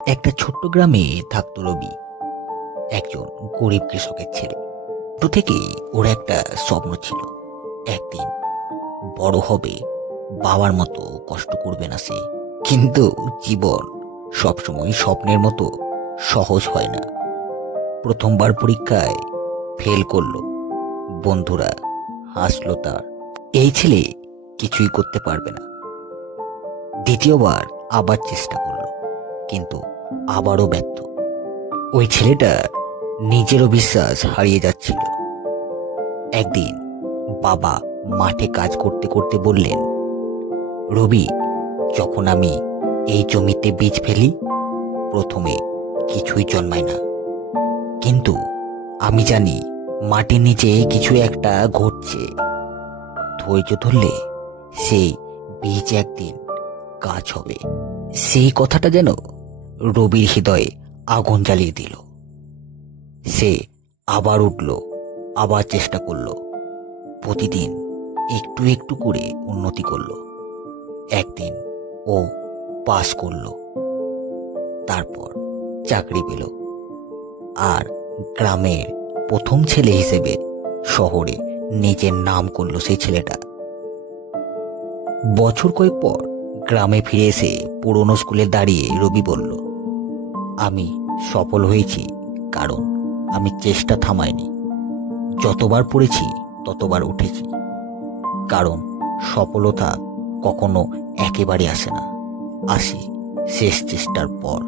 একটা ছোট্ট গ্রামে থাকতো রবি, একজন গরিব কৃষকের ছেলে। ছোট থেকেই ওর একটা স্বপ্ন ছিল, একদিন বড় হবে, বাবার মতো কষ্ট করবে না সে। কিন্তু জীবন সবসময় স্বপ্নের মতো সহজ হয় না। প্রথমবার পরীক্ষায় ফেল করলো, বন্ধুরা হাসলো তার, এই ছেলে কিছুই করতে পারবে না। দ্বিতীয়বার আবার চেষ্টা করলো, কিন্তু আবারও ব্যর্থ। ওই ছেলেটা নিজেরও বিশ্বাস হারিয়ে যাচ্ছিল। একদিন বাবা মাঠে কাজ করতে করতে বললেন, রবি, যখন আমি এই জমিতে বীজ ফেলি, প্রথমে কিছুই জন্মায় না, কিন্তু আমি জানি মাটির নিচে কিছু একটা ঘটছে। ধৈর্য ধরলে সেই বীজ একদিন গাছ হবে। সেই কথাটা যেন রবির হৃদয়ে আগুন জ্বালিয়ে দিল। সে আবার উঠল, আবার চেষ্টা করলো, প্রতিদিন একটু একটু করে উন্নতি করলো। একদিন ও পাস করলো, তারপর চাকরি পেল, আর গ্রামের প্রথম ছেলে হিসেবে শহরে নিজের নাম করলো সেই ছেলেটা। বছর কয়েক পর গ্রামে ফিরে এসে পুরনো স্কুলে দাঁড়িয়ে রবি বলল, আমি সফল হয়েছি কারণ আমি চেষ্টা থামাইনি। যতবার পড়েছি ততবার উঠেছি, কারণ সফলতা কখনো একেবারে আসে না, আসে শেষ চেষ্টার পর।